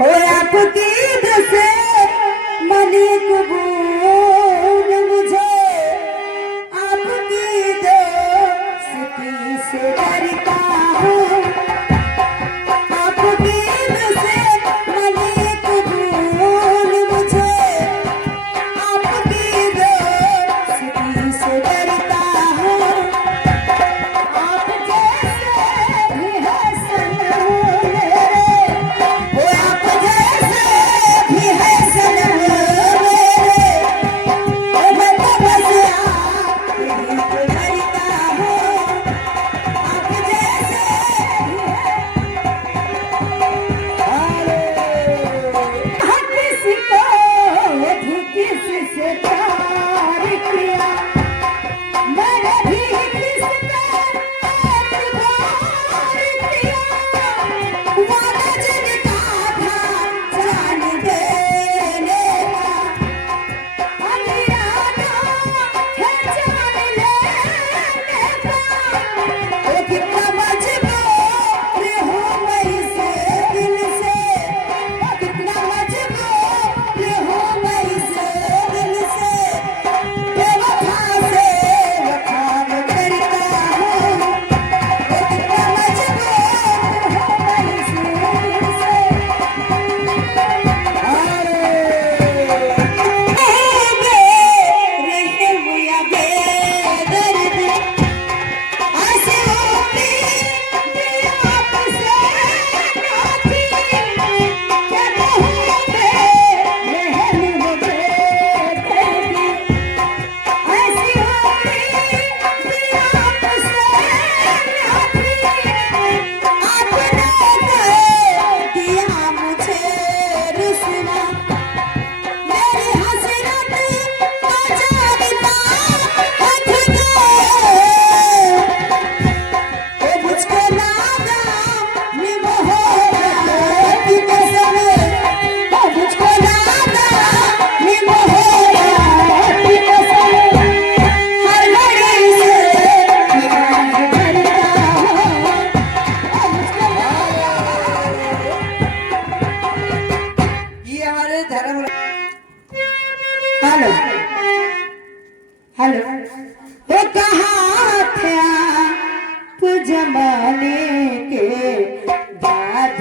हो आपकी से मलिक भूल मुझे आपकी दोस्ती से डरता हूँ आपकी से मलिक भूल मुझे आपकी दोस्ती से डरता हूँ आप जैसे भी हसन मेरे वो आप जैसे भी हसन मेरे मैं तो बस आपकी डरता हूँ आप जैसे हर किसी को भी किसी से प्यार किया मैंने भी किसका एतबार किया वादा जिनका था जान देने का अब इरादा है जान लेने का ओ कितना मजबूर हूँ मैं इस दिल से ओ कितना मजबूर हूँ मैं इस दिल से बेवफा से वफा मैं करता हूँ ओ कितना मजबूर हूँ मैं इस दिल से रहे हुआ बेदर्द ऐसे होती दिल आपसे नाती क्या कहूँ रहम वो बेदर्दी ऐसी होती दिल आपसे नाती आपने कर दिया मुझे रुसवा मेरी हसरत तो जानता है खुदा ओ मुझको नादाम मोहब्बत की कसम ओ मुझको नादाम मोहब्बत की कसम हर घड़ी से याद करता हूँ ओ मुझको ये हमारे धर्म हेलो हेलो वो कहाँ थे आप जमाने के बाद